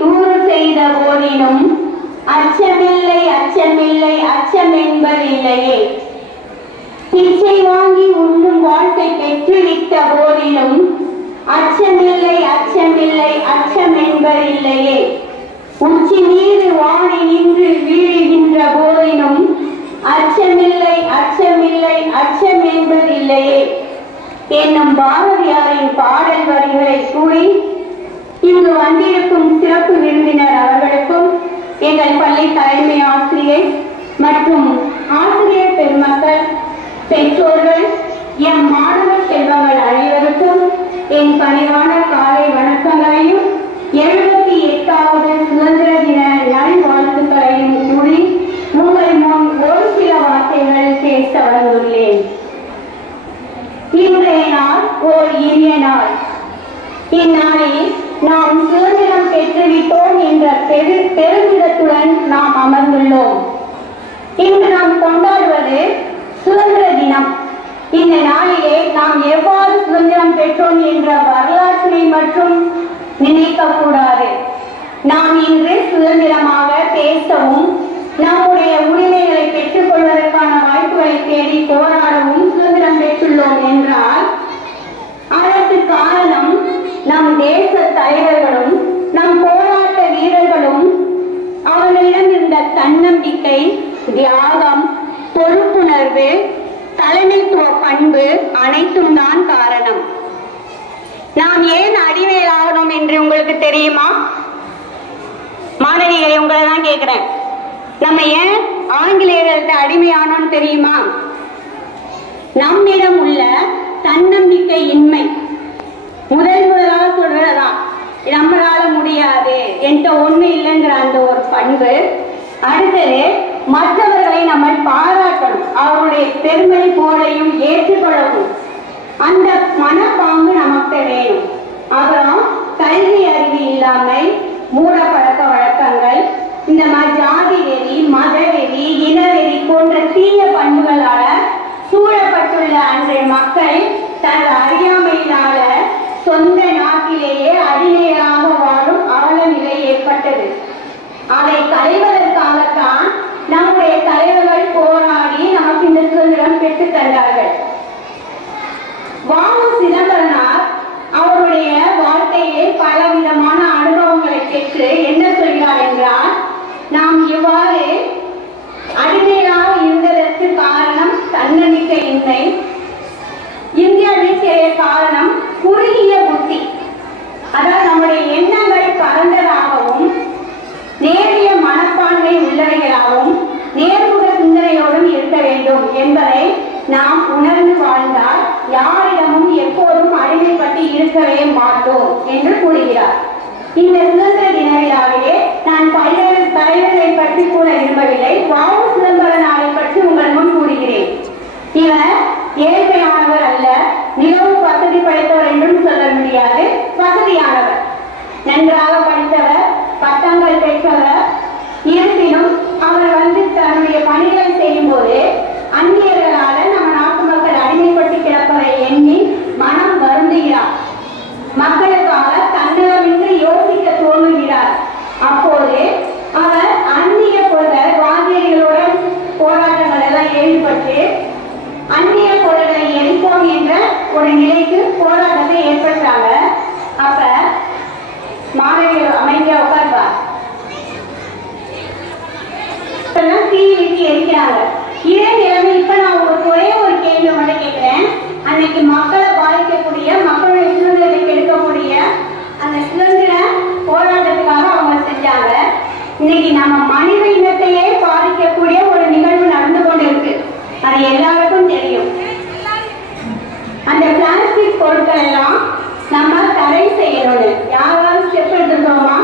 தூறு செய்த போதினும் அச்சமில்லை அச்சமில்லை அச்சம் என்பதில்லையே. பிச்சை வாங்கி உண்ணும் வாழ்க்கை பெற்றுவிட்ட போதிலும் அச்சமில்லை அச்சமில்லை அச்சம் என்பதில்லையே. உச்சி மீது வாணி நின்று வீழுகின்ற போதினும் அச்சமில்லை அச்சமில்லை அச்சம் என்பதில்லையே என்னும் பாரதியாரின் பாடல் வரிகளை கூறி இங்கு வந்திருக்கும் சிறப்பு விருந்தினர் அவர்களுக்கும் எங்கள் பள்ளி தலைமை ஆசிரியர் மற்றும் ஆசிரியர் பெருமக்கள், பெற்றோர்கள், எம் மாணவ செல்வங்கள் அனைவருக்கும் என் பணிவான காலை வணக்கங்களையும் 78வது சுதந்திர தின நல்வாழ்த்துக்களையும் கூறி உங்கள் முன் ஒரு சில வார்த்தைகள் பேச வந்துள்ளேன். இன்றைய நாள் ஓர் இனிய நாள். இந்நாளில் நாம் சுதந்திரம் பெற்றுவிட்டோம் என்ற பெருமிதத்துடன் நாம் அமர்ந்துள்ளோம். இன்று நாம் கொண்டாடுவது சுதந்திர தினம். இந்த நாளிலே நாம் எவ்வாறு சுதந்திரம் பெற்றோம் என்ற வரலாற்றை மட்டும் நினைக்க கூடாது. நாம் இன்று சுதந்திரமாக பேசவும் நம்முடைய உரிமைகளை பெற்றுக் கொள்வதற்கான வாய்ப்புகளை தேடி போராடவும் சுதந்திரம் பெற்றுள்ளோம் என்றால் அதற்கு காரணம் நம் தேச தலைவர்களும் நம் போராட்ட வீரர்களும் அவர்களிடம் இருந்த தன்னம்பிக்கை, தியாகம், பொறுப்புணர்வு, தலைமைத்துவ பண்பு அனைத்தும் தான் காரணம். நாம் ஏன் அடிமையாகணும் என்று உங்களுக்கு தெரியுமா? மாணவிகளை உங்களை தான் கேட்கிறேன். நம்ம ஏன் ஆங்கிலேயர்களுக்கு அடிமையானோம் தெரியுமா? நம்மிடம் உள்ள தன்னம்பிக்கை இன்மை. முதலாக சொல்றதுதான் நம்மளால முடியாது, என்கிட்ட ஒண்ணு இல்லைங்கிற அந்த ஒரு பண்பு. அடுத்தது மற்றவர்களை நம்ம பாராட்டணும், அவருடைய பெருமை போலையும் ஏற்றுக்கொள்ளவும் அந்த மனப்பாங்கு நமக்கு வேணும். அப்புறம் கல்வி அறிவு இல்லாமை, மூட பழக்க வழக்கங்கள், இந்த ஜாதி வெறி, மதவெறி, இனவெறி போன்ற தீய பண்புகளால சூழப்பட்டுள்ள அன்றைய மக்கள் தனது அறியாமையினால சொந்த நாட்டிலேயே அடிமையாக வாழும் அவல நிலை ஏற்பட்டது. அதை களைவதற்காகத்தான் நம்முடைய தலைவர்கள் போராடி நமக்கு இந்த சுதந்திரம் பெற்றுத் தந்தார்கள். வாவு சிதம்பரனார் அவருடைய வாழ்க்கையிலே பலவிதமான அனுபவங்களை பெற்று என்ன சொல்கிறார் என்றால், நாம் இவ்வாறு அடிமையாக இருந்ததற்கு காரணம் தன்னம்பிக்கையின்மை, இந்தியா வீழ்ச்சிய காரணம் குறுகிய புத்தி. அதாவது நம்முடைய எண்ணங்கள் பரந்ததாகவும் நேரிய மனப்பான்மை உள்ளவைகளாகவும் நேர்முக சிந்தனையோடும் இருக்க வேண்டும் என்பதை நாம் உணர்ந்து வாழ்ந்தால் யாரிடமும் எப்போதும் அடிமைப்பட்டு இருக்கவே மாட்டோம் என்று கூறுகிறார். இந்த சுதந்திர தின விழாவிலே நான் பல்வேறு தலைவர்களை பற்றி கூற விரும்பவில்லை. வாவு சிதம்பரனாரை பற்றி உங்கள் முன் கூறுகிறேன். இவர் ஏழ்மையானவர் அல்ல, மிகவும் வசதி படைத்தவர் என்றும் சொல்ல முடியாது. வசதியானவர், நன்றாக படித்தவர், பட்டங்கள் பெற்றவர். இருப்பினும் அவர் தன்னுடைய பணிகளை செய்யும் போது அந்நியர்களால நம்ம நாட்டு மக்கள் அடிமைப்பட்டு கிடப்பதை எண்ணி மனம் வருந்துகிறார். மக்களுக்காக தன்னலமின்றி யோசிக்க தோன்றுகிறார். அப்போது அவர் அந்நிய வாதியர்களுடன் போராட்டங்கள் எல்லாம் ஈடுபட்டு அந்நிய பொருள்களை எரிப்போம் என்ற ஒரு நிலைக்கு போராட்டத்தை ஏற்பட்டாங்க. அப்ப மாணவிகள் அமைதியா உட்கார்வார், தீ வச்சு எரிக்கிறாங்க. இதே நிலைமை இப்ப நான் ஒரே ஒரு கேள்வி மட்டும் கேட்கிறேன். அன்னைக்கு மக்களை பாதிக்கக்கூடிய, மக்களுடைய சுதந்திரத்தை கெடுக்கக்கூடிய அந்த சுதந்திர போராட்டத்துக்காக அவங்க செஞ்சாங்க. இன்னைக்கு நம்ம மனித இனத்தையே பாதிக்கக்கூடிய ஒரு நிகழ்வு நடந்து கொண்டு இருக்கு. அது எல்லாருக்கும் தெரியும். அந்த பிளாஸ்டிக் பொருட்கள் எல்லாம் நம்ம தடை செய்யணும். யாராவது ஸ்டெப் எடுத்துட்டோமா?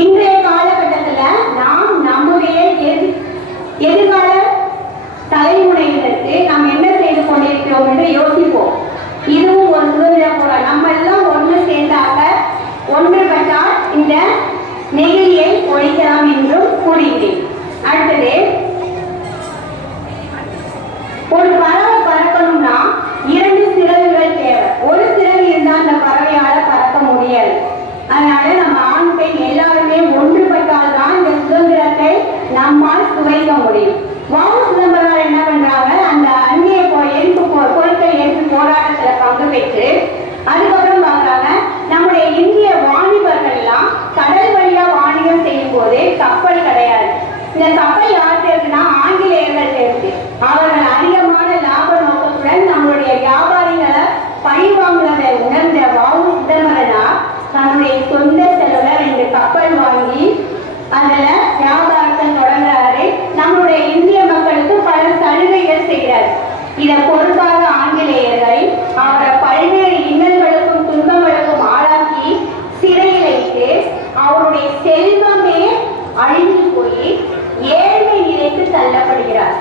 இன்றைய காலகட்டத்துல நாம் நம்முடைய எதிர்கால தலைமுறையினருக்கு நாம் என்ன செய்து கொண்டிருக்கிறோம் என்று யோசிப்போம். இதுவும் ஒரு சுதந்திர போராட்டம். நம்ம எல்லாம் ஒன்று சேர்ந்தாக ஒன்றுபட்டால் இந்த நெகிழியை ஒழிக்கலாம் என்றும் கூறுகிறேன். அடுத்தது, ஒரு பறவை பறக்கணும்னா 2 சிறகுகள் தேவை. ஒரு சிறகு இருந்தால் அந்த பறவையால பறக்க முடியாது. கப்பல் கிடையாது. இந்த கப்பல் யார்கிட்ட இருக்குன்னா ஆங்கிலேயர்கள்ட்ட இருக்கு. அவர்கள் அதிகமான லாப நோக்கத்துடன் நம்மளுடைய வியாபாரிகளை பழிவாங்குவதை உணர்ந்த வாவு சிதம்பரனார் தன்னுடைய சொந்த செலவுல 2 கப்பல் வாங்கி அதுல வியாபாரத்தை தொடங்குறாரு. நம்மளுடைய இந்திய மக்களுக்கு பல சலுகைகள் செய்கிறார். இதை பொறுப்பாக ஆங்கிலேயர்கள் அவரை பல்வேறு இன்னல்களுக்கும் துன்பங்களுக்கும் ஆளாக்கி சிறையில் வைத்து அவருடைய செல்வமே அழிந்து போய் ஏழ்மை நிலைக்கு தள்ளப்படுகிறார்.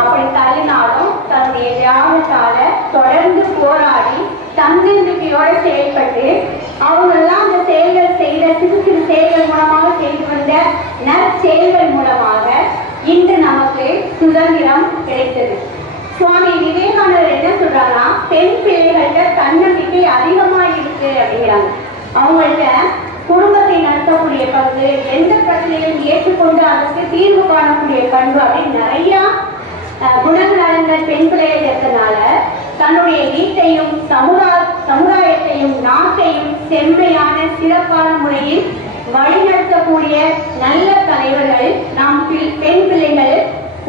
அப்படி தள்ளினாலும் தன்னுடைய தியாகத்தால தொடர்ந்து போராடி தன்னம்பிக்கையோடு செயல்பட்டு அவங்கெல்லாம் அந்த செயல்கள் செய்த சிறு சிறு செயல்கள் மூலமாக செய்து வந்த நற்செயல்கள் மூலமாக இன்று நமக்கு சுதந்திரம் கிடைத்தது. சுவாமி விவேகானந்தர் என்ன சொல்றாங்கன்னா, பெண் பிள்ளைகள்கிட்ட தன்னம்பிக்கை அதிகமா இருக்கு அப்படிங்கிறாங்க. அவங்கள்ட்ட குடும்பத்தை நடத்தக்கூடிய பங்கு, எந்த பிரச்சனையும் ஏற்றுக்கொண்டு அதற்கு தீர்வு காணக்கூடிய பண்பு அப்படின்னு நிறைய குணநலன்கள் பெண் பிள்ளைகள் இருக்கிறதுனால தன்னுடைய வீட்டையும் சமுதாயத்தையும் நாட்டையும் செம்மையான சிறப்பான முறையில் வழிநடத்தக்கூடிய நல்ல தலைவர்கள் நாம் பெண் பிள்ளைகள்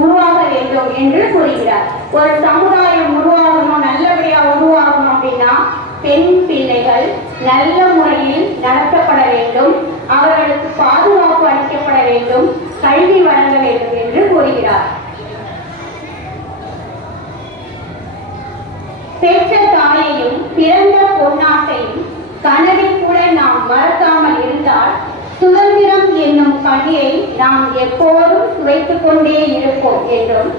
உருவாக வேண்டும் என்று கூறுகிறார். ஒரு சமுதாயம் உருவாகணும், நல்லபடியா உருவாகணும் அப்படின்னா பெண் பிள்ளைகள் நல்ல முறையில் நடத்தப்பட வேண்டும், அவர்களுக்கு பாதுகாப்பு அளிக்கப்பட வேண்டும், கல்வி வழங்க வேண்டும் என்று கூறுகிறார். பெற்ற தாயையும் பிறந்த பொன்னாட்டையும் கனவை கூட நாம் மறக்காமல் இருந்தால் சுதந்திரம் என்னும் கனியை நாம் எப்போதும் சுவைத்துக் கொண்டே இருப்போம் என்றும்,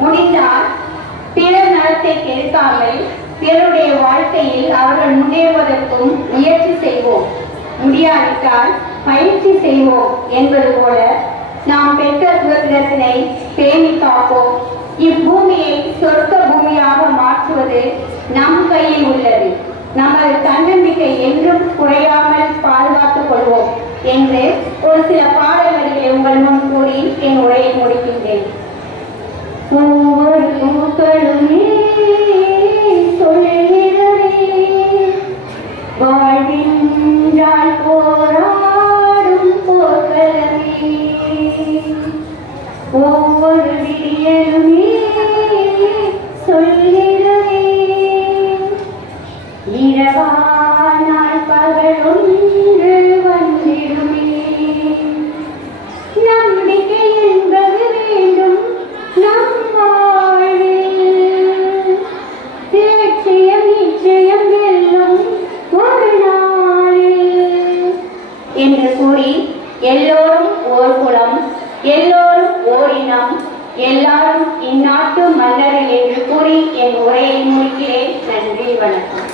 முடிந்தால் பிறர் நலத்தை கெடுக்காமல் பிறருடைய வாழ்க்கையில் அவர்கள் முன்னேறுவதற்கும் முயற்சி செய்வோம், முடியாவிட்டால் பயிற்சி செய்வோம் என்பது போல நாம் பெற்ற சுதந்திரத்தினை பேணி காப்போம். இப்பூமியை சொர்க்க பூமியாக மாற்றுவது நம் கையில் உள்ளது. நமது தன்னம்பிக்கை என்றும் குறையாமல் பாதுகாத்துக் கொள்வோம் என்று ஒரு சில பாடல்களை உங்கள் முன் கூறி என் உரையை முடிக்கின்றேன். வாழ்வின்றால் போராடும் போர்களே, ஒவ்வொரு விடியலுமே சொல்கிறே, இரவானால் பகலொன்று வந்திடுமே. நம்பிக்கை என்பது வேண்டும் நம் வாழ்வில், லட்சியம் நிச்சயம் வெல்லும் ஒரு நாளில் என்று கூறி எல்லோரும் ஓர் குலம், எல்லோரும் ஓரினம், எல்லாரும் இந்நாட்டு மன்னரில் என்று கூறி என் உரையை முடிக்கிறேன். நன்றி, வணக்கம்.